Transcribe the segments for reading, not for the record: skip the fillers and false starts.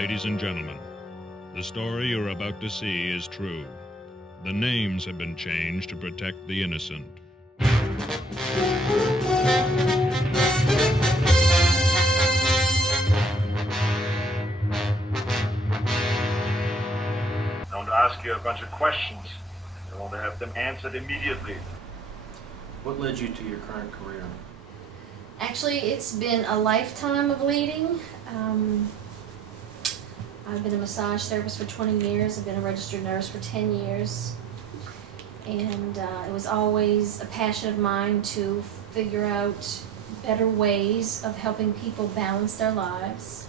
Ladies and gentlemen, the story you're about to see is true. The names have been changed to protect the innocent. I want to ask you a bunch of questions. I want to have them answered immediately. What led you to your current career? Actually, it's been a lifetime of leading. I've been a massage therapist for 20 years. I've been a registered nurse for 10 years. And it was always a passion of mine to figure out better ways of helping people balance their lives.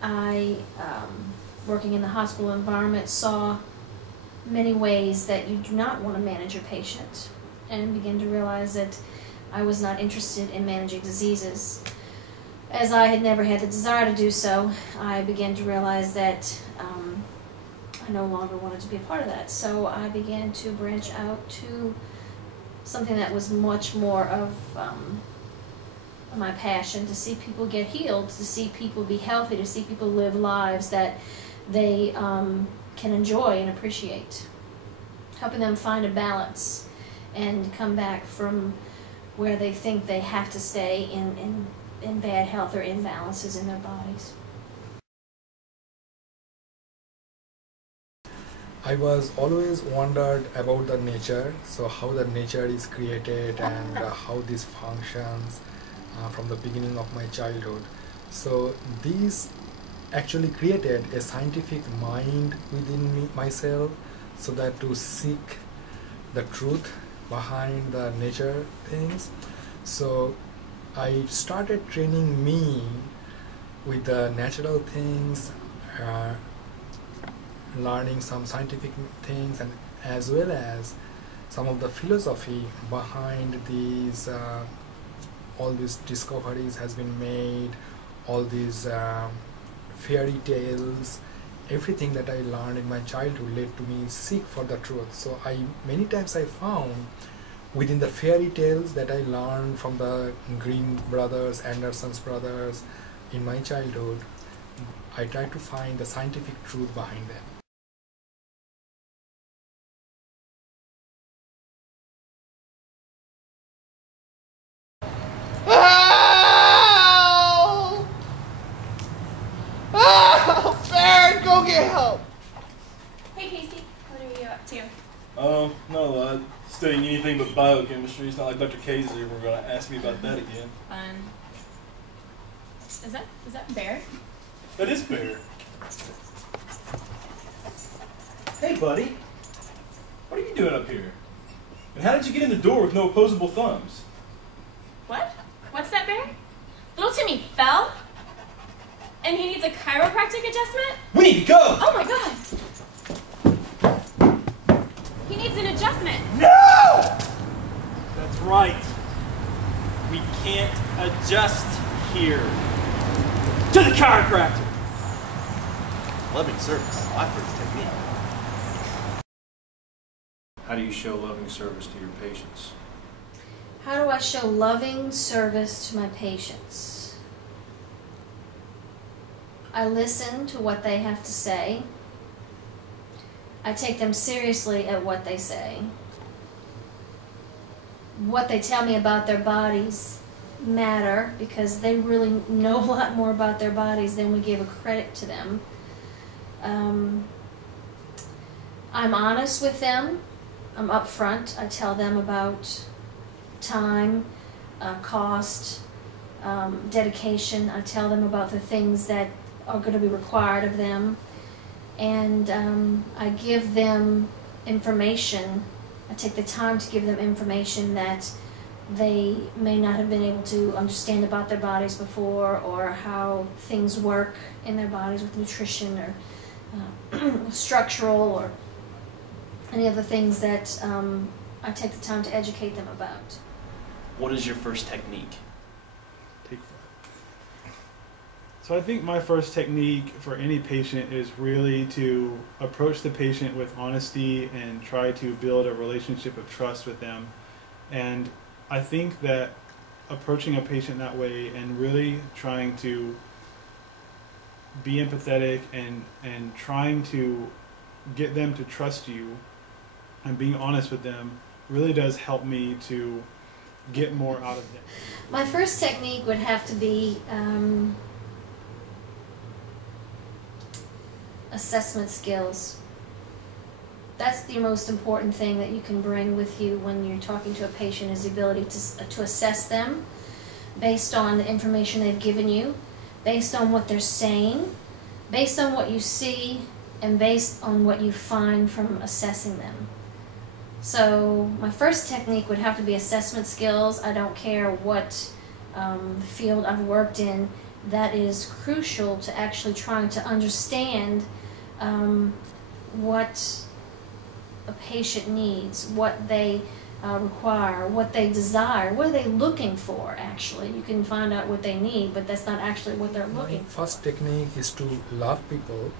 I, working in the hospital environment, saw many ways that you do not want to manage your patient, and began to realize that I was not interested in managing diseases. As I had never had the desire to do so, I began to realize that I no longer wanted to be a part of that. So I began to branch out to something that was much more of my passion, to see people get healed, to see people be healthy, to see people live lives that they can enjoy and appreciate. Helping them find a balance and come back from where they think they have to stay in bad health or imbalances in their bodies. I was always wondered about the nature, so how the nature is created and how this functions from the beginning of my childhood. So these actually created a scientific mind within myself, so that to seek the truth behind the nature things. So I started training me with the natural things, learning some scientific things, and as well as some of the philosophy behind these all these discoveries has been made, all these fairy tales, everything that I learned in my childhood led to me seek for the truth. So many times I found within the fairy tales that I learned from the Grimm brothers, Anderson's brothers in my childhood, I tried to find the scientific truth behind them. Go get help! Hey Casey, what are you up to? No, studying anything but biochemistry. It's not like Dr. K's ever going to ask me about that again. Fun. Is that Bear? That is Bear. Hey buddy, what are you doing up here? And how did you get in the door with no opposable thumbs? What? What's that, Bear? Little Timmy fell? And he needs a chiropractic adjustment? We need to go! Oh my god! He needs an adjustment. No! That's right. We can't adjust here. To the chiropractor! Loving service, my first technique. How do you show loving service to your patients? How do I show loving service to my patients? I listen to what they have to say. I take them seriously at what they say. What they tell me about their bodies matter, because they really know a lot more about their bodies than we give a credit to them. I'm honest with them. I'm upfront. I tell them about time, cost, dedication. I tell them about the things that are going to be required of them, and I give them information. I take the time to give them information that they may not have been able to understand about their bodies before, or how things work in their bodies with nutrition or structural, or any of the things that I take the time to educate them about. What is your first technique? Take 5. So I think my first technique for any patient is really to approach the patient with honesty and try to build a relationship of trust with them. And I think that approaching a patient that way and really trying to be empathetic and trying to get them to trust you and being honest with them really does help me to get more out of them. My first technique would have to be assessment skills. That's the most important thing that you can bring with you when you're talking to a patient, is the ability to assess them based on the information they've given you, based on what they're saying, based on what you see, and based on what you find from assessing them. So my first technique would have to be assessment skills. I don't care what field I've worked in. That is crucial to actually trying to understand what a patient needs, what they require, what they desire, what are they looking for. Actually, you can find out what they need, but that's not actually what they're looking for. My first technique is to love people,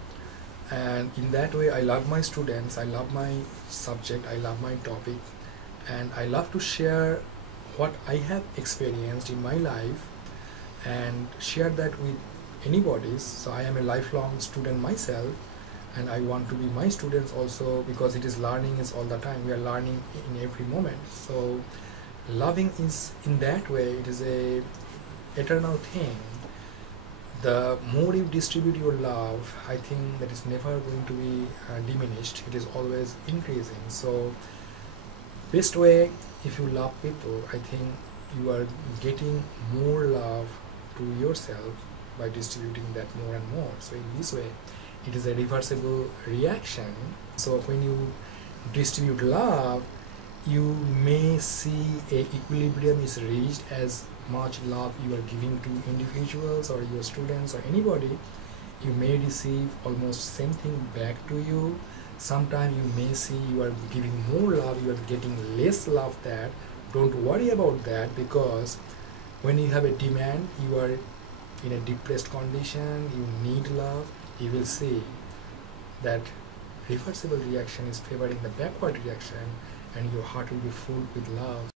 and in that way I love my students, I love my subject, I love my topic, and I love to share what I have experienced in my life and share that with anybody. So I am a lifelong student myself, and I want to be my students also, because it is learning is all the time. We are learning in every moment. So loving is, in that way, it is a eternal thing. The more you distribute your love, I think that is never going to be diminished. It is always increasing. So best way, if you love people, I think you are getting more love to yourself by distributing that more and more. So in this way, it is a reversible reaction. So when you distribute love, you may see a equilibrium is reached. As much love you are giving to individuals or your students or anybody, you may receive almost same thing back to you. Sometimes you may see you are giving more love, you are getting less love. That don't worry about that, because when you have a demand, you are in a depressed condition, you need love, you will see that reversible reaction is favoring the backward reaction, and your heart will be full with love.